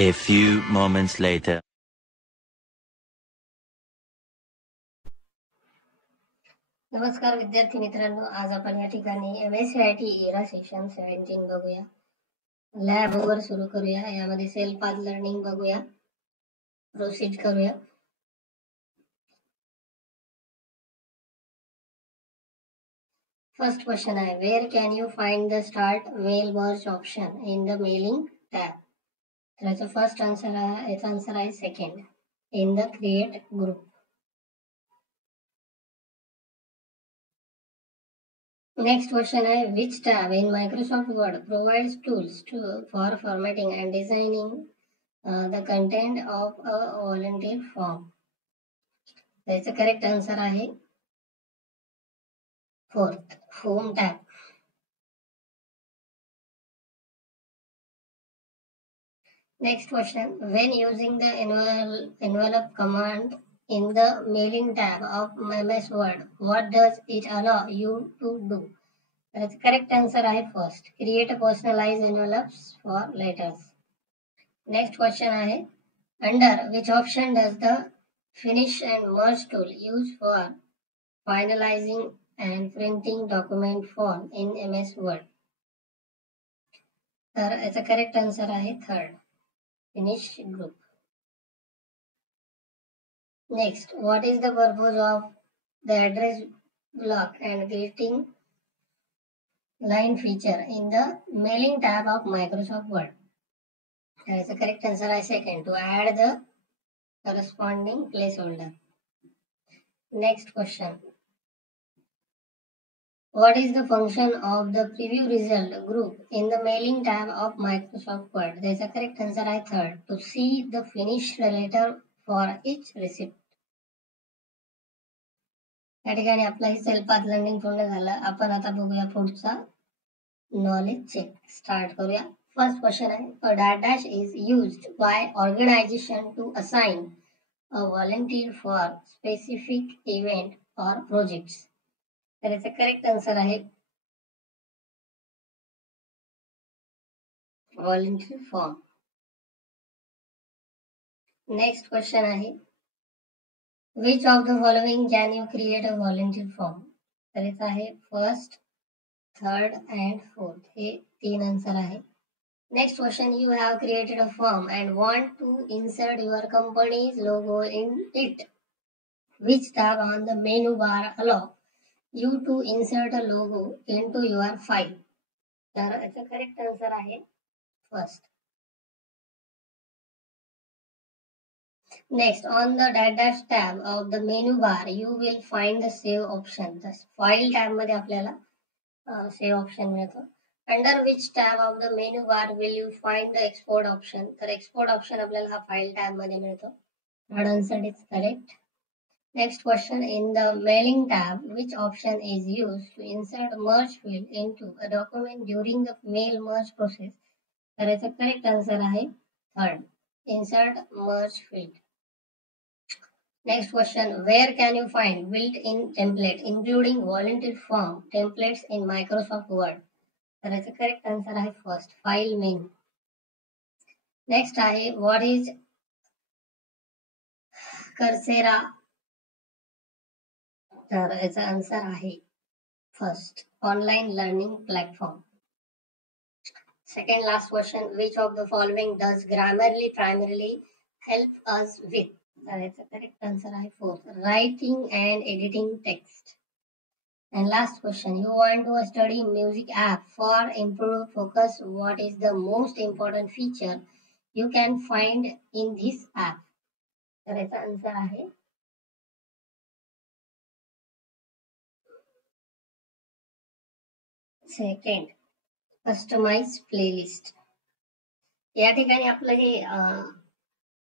A few moments later. नमस्कार विद्यार्थी मित्रांनो, आज आपण या ठिकाणी MSCIT इरा सेशन 17 बघूया. लॅब वर सुरू करूया. यामध्ये सेल्फ पाथ लर्निंग बघूया. प्रोसीड करूया. फर्स्ट क्वेश्चन आहे, where can you find the start mail merge option in the mailing tab. तर याचा फर्स्ट आन्सर आहे, याचा आन्सर आहे second, in the create group. Next question is, which tab in Microsoft Word provides tools for formatting and designing the content of a volunteer form? त्याचं correct answer आहे fourth, home tab. Next question, when using the envelope command in the mailing tab of MS Word, what does it allow you to do? That's correct answer आहे first, create a personalized envelopes for letters. Next question आहे, under which option does the finish and merge tool use for finalizing and printing document form in MS Word? तर याचा correct answer आहे third, finish group. Next, what is the purpose of the address block and greeting line feature in the mailing tab of Microsoft Word? That is the correct answer is second, to add the corresponding placeholder. Next question, what is the function of the preview result group in the mailing tab of Microsoft Word? There is a correct answer is third, to see the finished letter for each receipt. या ठिकाणी आपला ही self paced learning पूर्ण झालं. आपण आता बघूया पुढचा knowledge check. Start करूया. फर्स्ट क्वेश्चन आहे, a dash is used by organization to assign a volunteer for specific event or projects. तर याचा करेक्ट आन्सर आहे व्हॉलंटियर फॉर्म. नेक्स्ट क्वेश्चन आहे, which of the following can you create a volunteer form? तर याचा आहे first, third and fourth, हे तीन आन्सर आहे. Next question, you have created a form and want to insert your company's logo in it. Which tab on the menu bar allow you to insert a logo into your file? तर याचा correct answer आहे first. Next, on the dash tab of the menu bar, you will find the save option. The file tab मध्ये आपल्याला save option मिळतो. Under which tab of the menu bar will you find the export option? तर export option आपल्याला हा file tab मध्ये मिळतो. Third answer is correct. Next question, in the mailing tab, which option is used to insert merge field into a document during the mail merge process? तर याचा correct answer आहे third, insert merge field. Next question, where can you find built-in template including volunteer form templates in Microsoft Word? तर याचा correct answer आहे first, file main. Next आहे, what is कर्सेरा? तर याचा आन्सर आहे first, online learning platform. Second last question, which of the following does Grammarly primarily help us with? तर याचा करेक्ट आन्सर आहे fourth, writing and editing text. And last question, you want to study music app for improved focus. What is the most important feature you can find in this app? तर याचा answer आहे second, customise playlist. या ठिकाणी आपलं हे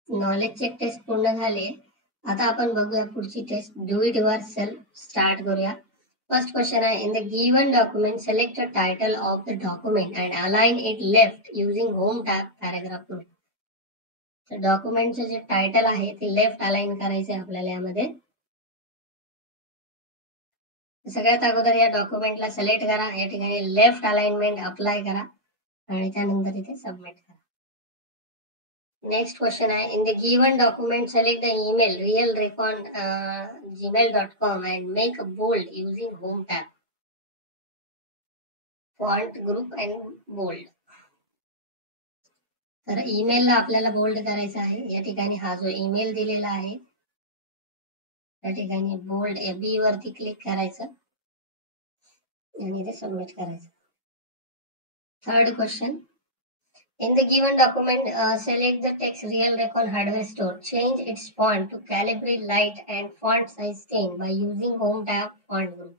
knowledge check test पूर्ण झाले. आता आपण बघूया पुढची test, do it yourself. Start करूया. First question is, in the given document, select the title of the document and align it left using home tab paragraph group. तर डॉक्युमेंटचे जे टायटल आहे ते लेफ्ट अलाइन करायचे आपल्याला. यामध्ये सगळ्यात अगोदर या डॉक्युमेंटला सिलेक्ट करा, या ठिकाणी लेफ्ट अलाइनमेंट अप्लाय करा आणि त्यानंतर इथे सबमिट करा. Next question आहे, in the given document select the email realrecon@gmail.com and make a bold using home tab. Font group and bold. तर ईमेलला आपल्याला बोल्ड करायचा आहे. या ठिकाणी हा जो ईमेल दिलेला आहे त्या ठिकाणी बोल्ड बी वरती क्लिक करायचं आणि ते सबमिट करायचं. Third question, in the given document select the text Real Recon hardware store, change its font to Calibri Light and font size 10 by using home tab font group.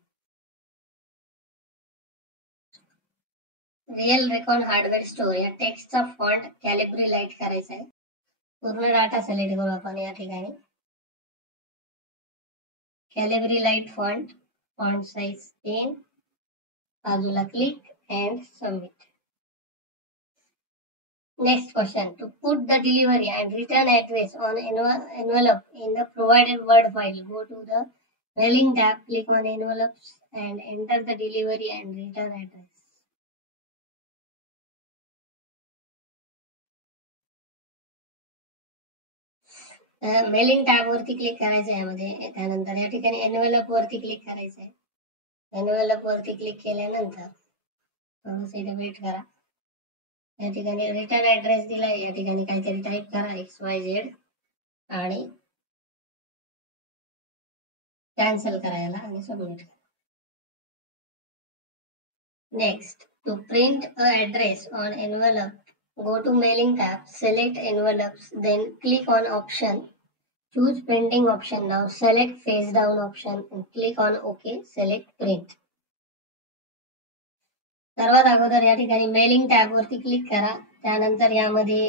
Real Recon hardware store या टेक्स्टचा फॉन्ट कॅलिब्री लाईट करायचा आहे. पूर्ण data select करू आपण या ठिकाणी. कॅलिब्री लाईट फॉन्ट, फॉन्ट साइज 10, बाजूला click and submit. Next question, to put the delivery and return address on envelope in the provided Word file, go to the mailing tab, click on envelopes and enter the delivery and return address. Mailing tab वरती क्लिक करायचं आहे यामध्ये. त्यानंतर या ठिकाणी एनवेलप वरती क्लिक करायचं आहे. एनवेलप वरती क्लिक केल्यानंतर थोडंसं इथे वेट करा. या ठिकाणी रिटर्न ऍड्रेस दिलाय, या ठिकाणी काहीतरी टाईप करा XYZ आणि कॅन्सल करायला आणि सबमिट करा. Next, to print a address on envelope, go to mailing tab, select envelopes, then click on option, choose printing option. Now select face down option and click on OK, select print. सर्वात अगोदर या ठिकाणी mailing tab वरती क्लिक करा. त्यानंतर यामध्ये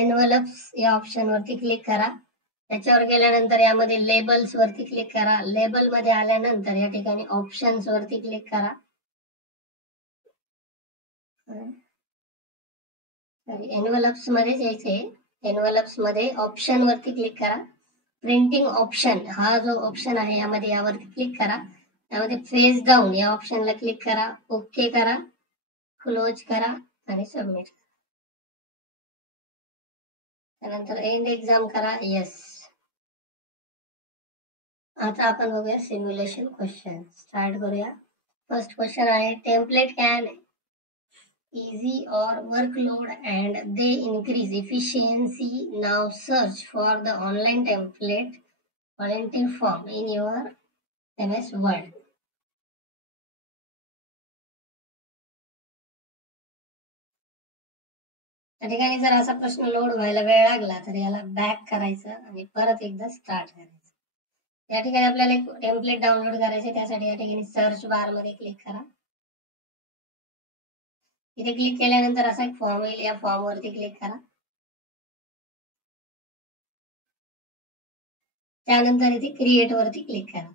एनवेलप्स या ऑप्शन वरती क्लिक करा. त्याच्यावर गेल्यानंतर यामध्ये लेबल्स वरती क्लिक करा. लेबल मध्ये आल्यानंतर या ठिकाणी ऑप्शन्स वरती क्लिक करा. एनवेलप्स मध्ये जायचे. एनवेलप्स मध्ये ऑप्शन वरती क्लिक करा. प्रिंटिंग ऑप्शन हा जो ऑप्शन आहे यामध्ये यावरती क्लिक करा. यामध्ये फेस डाऊन या ऑप्शनला क्लिक करा. ओके करा, क्लोज करा आणि सबमिट करा. त्यानंतर एंड एक्झाम करा. येस. आता आपण बघूया सिम्युलेशन क्वेश्चन. स्टार्ट करूया. फर्स्ट क्वेश्चन आहे, template can easy or workload and they increase efficiency. Now search for the online template volunteer form in your MS Word. त्या ठिकाणी जर असा प्रश्न लोड व्हायला वेळ लागला तर याला बॅक करायचं आणि परत एकदा स्टार्ट करायचं. या ठिकाणी आपल्याला एक टेम्पलेट डाउनलोड करायचे. त्यासाठी या ठिकाणी सर्च बार मध्ये क्लिक करा. इथे क्लिक केल्यानंतर असा एक फॉर्म येईल. या फॉर्म वरती क्लिक करा. त्यानंतर इथे क्रिएट वरती क्लिक करा.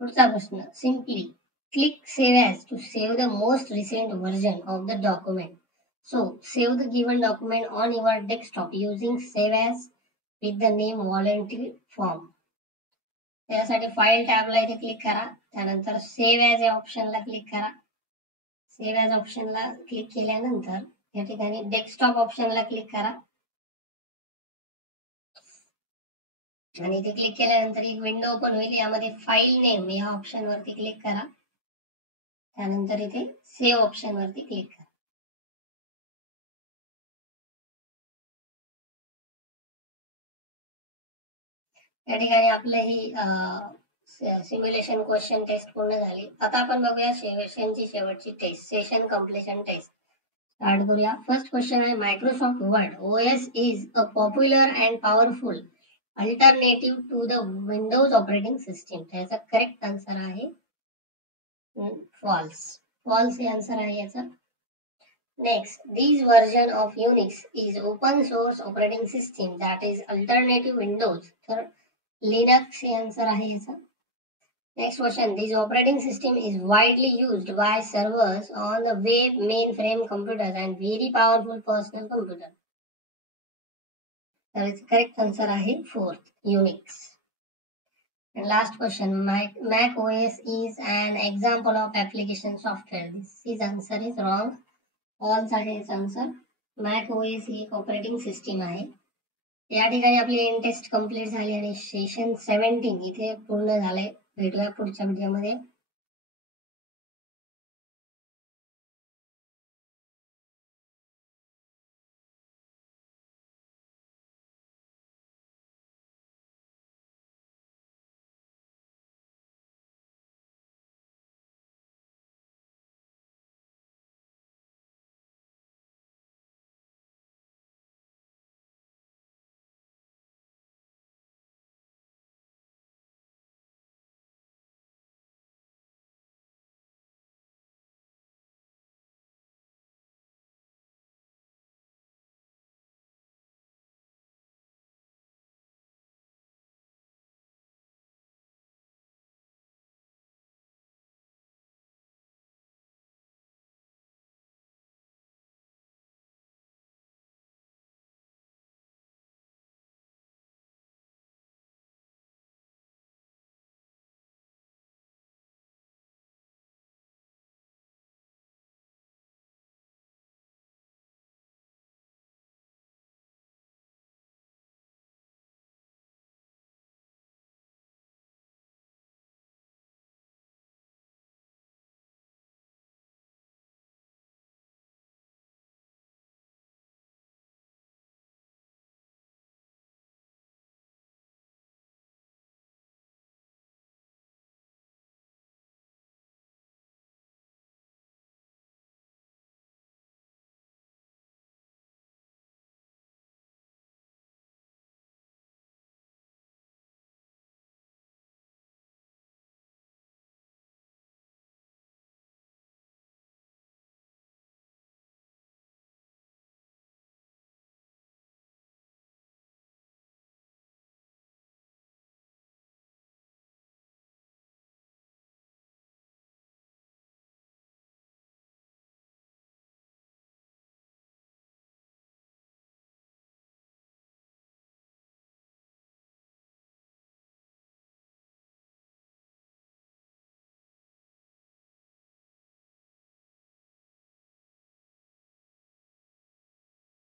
पुढचा प्रश्न, simply click save as to save the most recent version of the document. So save the given document on your desktop using save as with the name volunteer form. त्यासाठी फाईल टॅबला इथे क्लिक करा. त्यानंतर सेव्ह ॲज या ऑप्शनला क्लिक करा. Save as ऑप्शनला क्लिक केल्यानंतर या ठिकाणी डेस्कटॉप ऑप्शनला क्लिक करा आणि इथे क्लिक केल्यानंतर एक विंडो ओपन होईल. यामध्ये फाईल नेम या ऑप्शन वरती क्लिक करा. त्यानंतर इथे सेव्ह ऑप्शन वरती क्लिक करा. या ठिकाणी आपलं ही सिम्युलेशन क्वेश्चन टेस्ट पूर्ण झाली. आता आपण बघूया सेशनची शेवटची test, session completion test. Start करूया. फर्स्ट क्वेश्चन आहे, Microsoft Word OS is a popular and powerful alternative to the Windows operating system. त्याचा करेक्ट आन्सर आहे फॉल्स. फॉल्स हे आन्सर आहे याचा. Next, this version of Unix is open source operating system that is alternative Windows. तर Linux हे answer आहे याचा. Next question, this operating system is widely used by servers on the web, mainframe computers and very powerful personal computer. तर correct answer आहे fourth, Unix. And last question, Mac OS is an example of application software. This answer is wrong. False आहे याचा answer. Mac OS ही एक operating system आहे. या ठिकाणी आपली and test complete झाली आणि सेशन 17 इथे पूर्ण झाले. भेटूया पुढच्या व्हिडिओमध्ये.